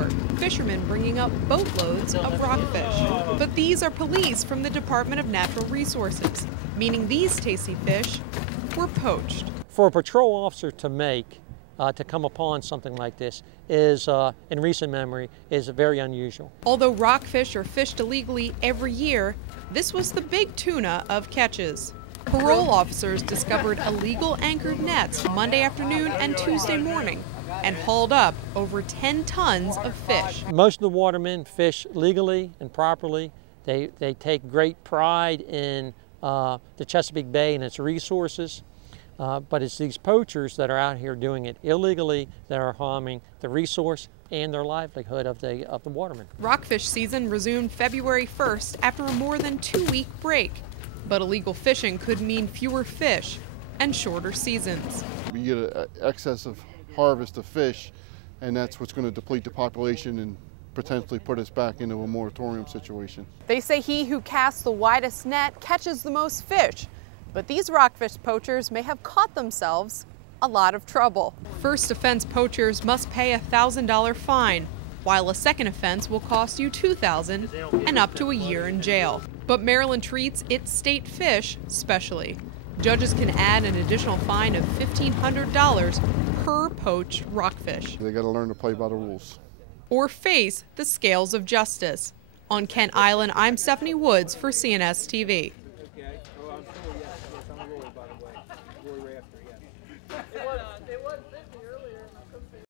shore, fishermen bringing up boatloads of rockfish. But these are police from the Department of Natural Resources, meaning these tasty fish were poached. For a patrol officer to come upon something like this is, in recent memory, is very unusual. Although rockfish are fished illegally every year, this was the big tuna of catches. Parole officers discovered illegal anchored nets Monday afternoon and Tuesday morning and hauled up over 10 tons of fish. Most of the watermen fish legally and properly. They take great pride in the Chesapeake Bay and its resources. But it's these poachers that are out here doing it illegally that are harming the resource and their livelihood of the watermen. Rockfish season resumed February 1st after a more than 2-week break. But illegal fishing could mean fewer fish and shorter seasons. We get an excessive harvest of fish, and that's what's going to deplete the population and potentially put us back into a moratorium situation. They say he who casts the widest net catches the most fish. But these rockfish poachers may have caught themselves a lot of trouble. First offense poachers must pay a $1,000 fine, while a second offense will cost you $2,000 and up to a year in jail. But Maryland treats its state fish specially. Judges can add an additional fine of $1,500 per poached rockfish. They got to learn to play by the rules. Or face the scales of justice. On Kent Island, I'm Stephanie Woods for CNS TV.